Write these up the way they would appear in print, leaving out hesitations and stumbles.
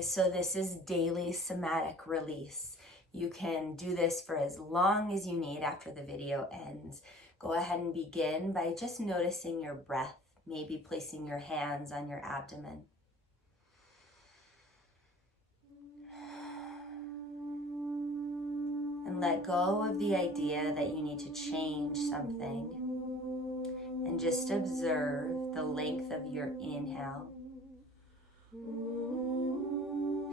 So this is daily somatic release. You can do this for as long as you need after the video ends. Go ahead and begin by just noticing your breath, maybe placing your hands on your abdomen. And let go of the idea that you need to change something. And just observe the length of your inhale.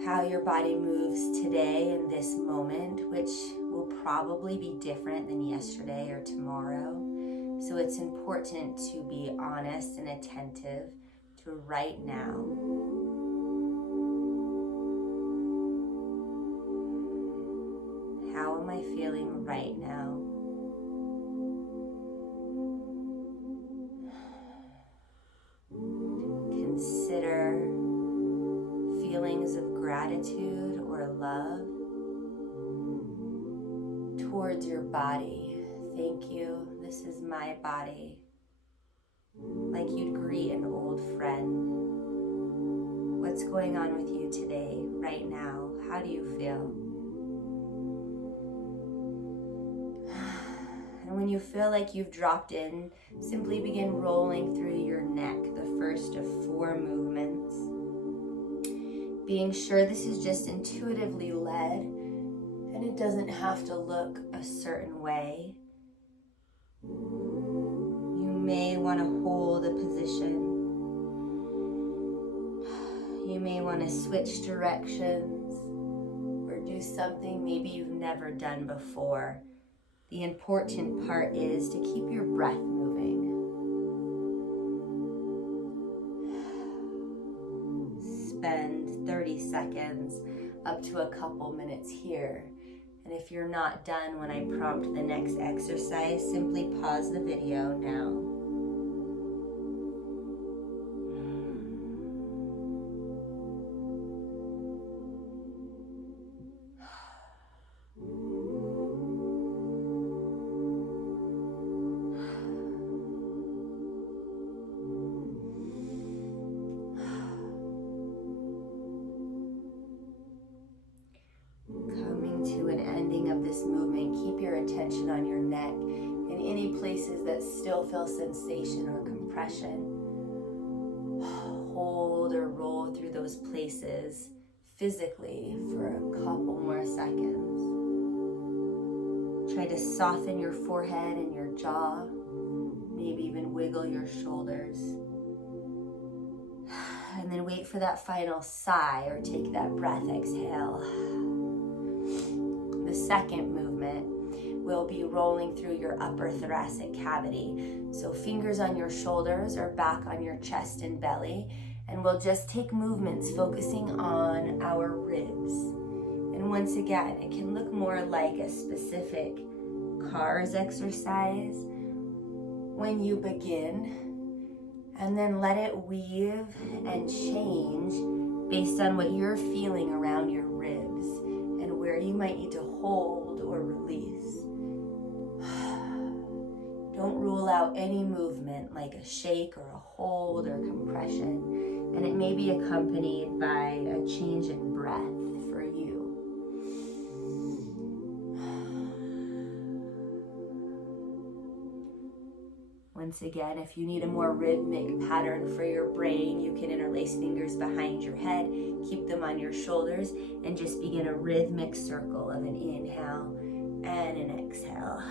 How your body moves today in this moment, which will probably be different than yesterday or tomorrow. So it's important to be honest and attentive to right now. How am I feeling right now? Consider feelings of gratitude or love towards your body. Thank you. This is my body. Like you'd greet an old friend. What's going on with you today, right now? How do you feel? And when you feel like you've dropped in, simply begin rolling through your neck, the first of 4 movements. Being sure this is just intuitively led and it doesn't have to look a certain way. You may want to hold a position. You may want to switch directions or do something maybe you've never done before. The important part is to keep your breath moving. Spend 30 seconds up to a couple minutes here. And if you're not done when I prompt the next exercise, simply pause the video now. Attention on your neck and any places that still feel sensation or compression. Hold or roll through those places physically for a couple more seconds. Try to soften your forehead and your jaw, maybe even wiggle your shoulders. And then wait for that final sigh or take that breath, exhale. The second movement will be rolling through your upper thoracic cavity. So fingers on your shoulders or back on your chest and belly. And we'll just take movements focusing on our ribs. And once again, it can look more like a specific CARS exercise when you begin. And then let it weave and change based on what you're feeling around your ribs and where you might need to hold or release. Don't rule out any movement like a shake or a hold or compression, and it may be accompanied by a change in breath for you. Once again, if you need a more rhythmic pattern for your brain, you can interlace fingers behind your head, keep them on your shoulders, and just begin a rhythmic circle of an inhale and an exhale.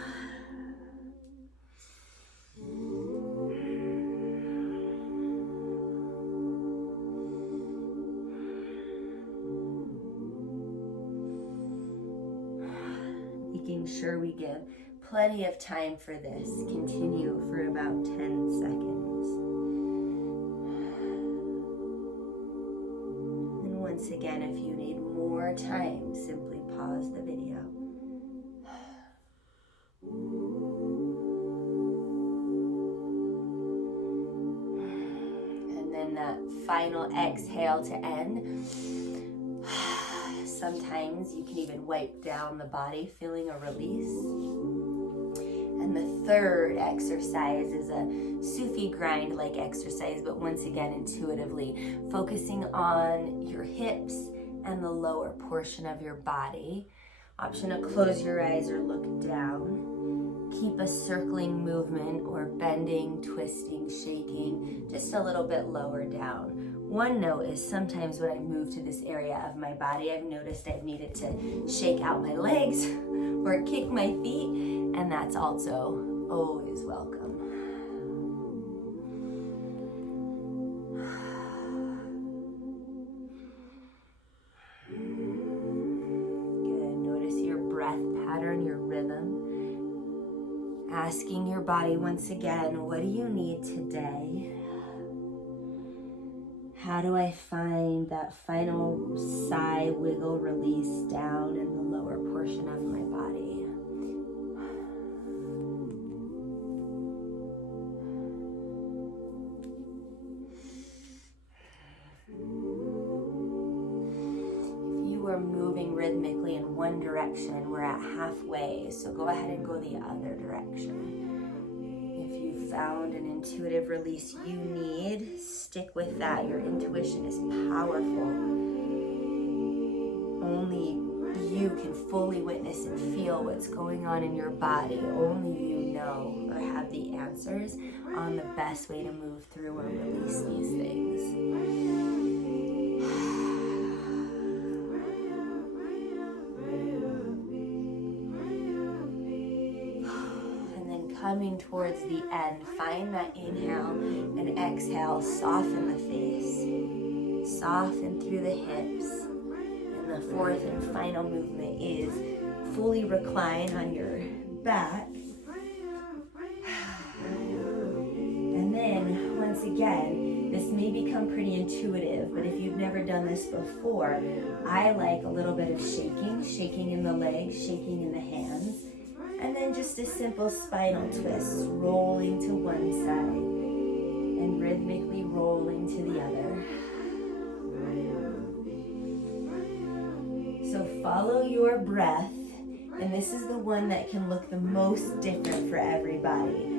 Making sure we give plenty of time for this. Continue for about 10 seconds. And once again, if you need more time, simply pause the video. And then that final exhale to end. Sometimes you can even wipe down the body, feeling a release. And the third exercise is a Sufi grind-like exercise, but once again, intuitively, focusing on your hips and the lower portion of your body. Option to close your eyes or look down. Keep a circling movement or bending, twisting, shaking, just a little bit lower down. One note is sometimes when I move to this area of my body, I've noticed I've needed to shake out my legs or kick my feet, and that's also always welcome. Good. Notice your breath pattern, your rhythm. Asking your body once again, what do you need today? How do I find that final sigh, wiggle, release down in the lower portion of my body? If you are moving rhythmically in one direction, we're at halfway, so go ahead and go the other direction. If you found an intuitive release you need, stick with that. Your intuition is powerful. Only you can fully witness and feel what's going on in your body. Only you know or have the answers on the best way to move through or release these things. Coming towards the end, find that inhale and exhale, soften the face, soften through the hips. And the fourth and final movement is fully recline on your back. And then, once again, this may become pretty intuitive, but if you've never done this before, I like a little bit of shaking in the legs, shaking in the hands. And then just a simple spinal twist, rolling to one side and rhythmically rolling to the other. So follow your breath, and this is the one that can look the most different for everybody.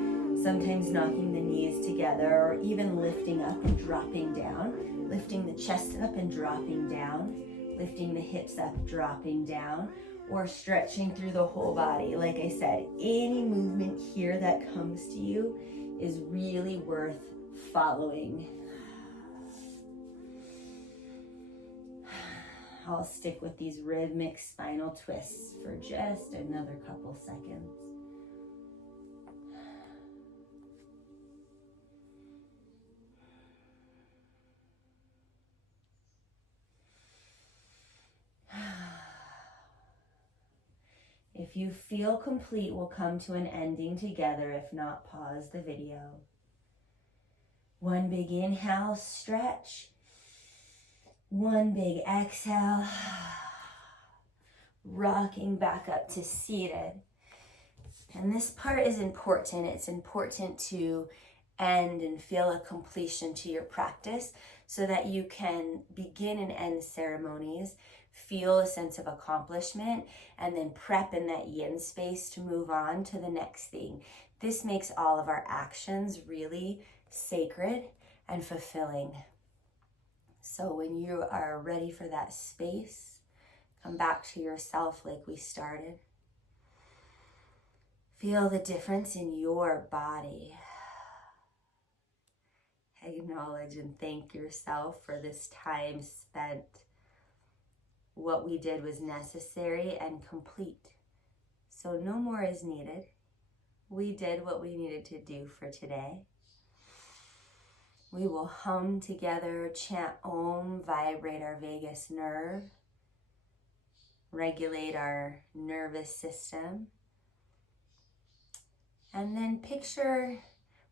Sometimes knocking the knees together or even lifting up and dropping down, lifting the chest up and dropping down, lifting the hips up, dropping down, or stretching through the whole body. Like I said, any movement here that comes to you is really worth following. I'll stick with these rhythmic spinal twists for just another couple seconds. If you feel complete, we'll come to an ending together. If not, pause the video. One big inhale, stretch. One big exhale. Rocking back up to seated. And this part is important. It's important to end and feel a completion to your practice so that you can begin and end ceremonies, feel a sense of accomplishment, and then prep in that yin space to move on to the next thing. This makes all of our actions really sacred and fulfilling. So when you are ready for that space, come back to yourself like we started. Feel the difference in your body. Acknowledge and thank yourself for this time spent. What we did was necessary and complete. So no more is needed. We did what we needed to do for today. We will hum together, chant Om, vibrate our vagus nerve, regulate our nervous system, and then picture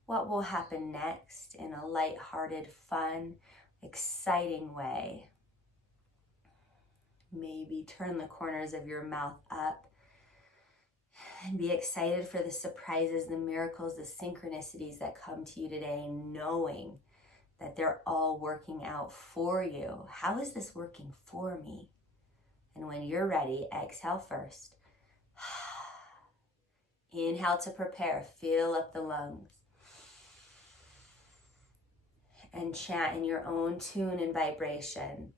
what will happen next in a lighthearted, fun, exciting way. Maybe turn the corners of your mouth up and be excited for the surprises, the miracles, the synchronicities that come to you today, knowing that they're all working out for you. How is this working for me? And when you're ready, exhale first. Inhale to prepare, fill up the lungs. And chant in your own tune and vibration.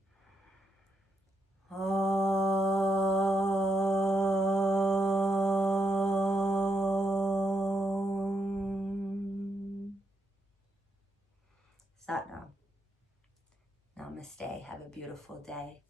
Sat Nam. Namaste. Have a beautiful day.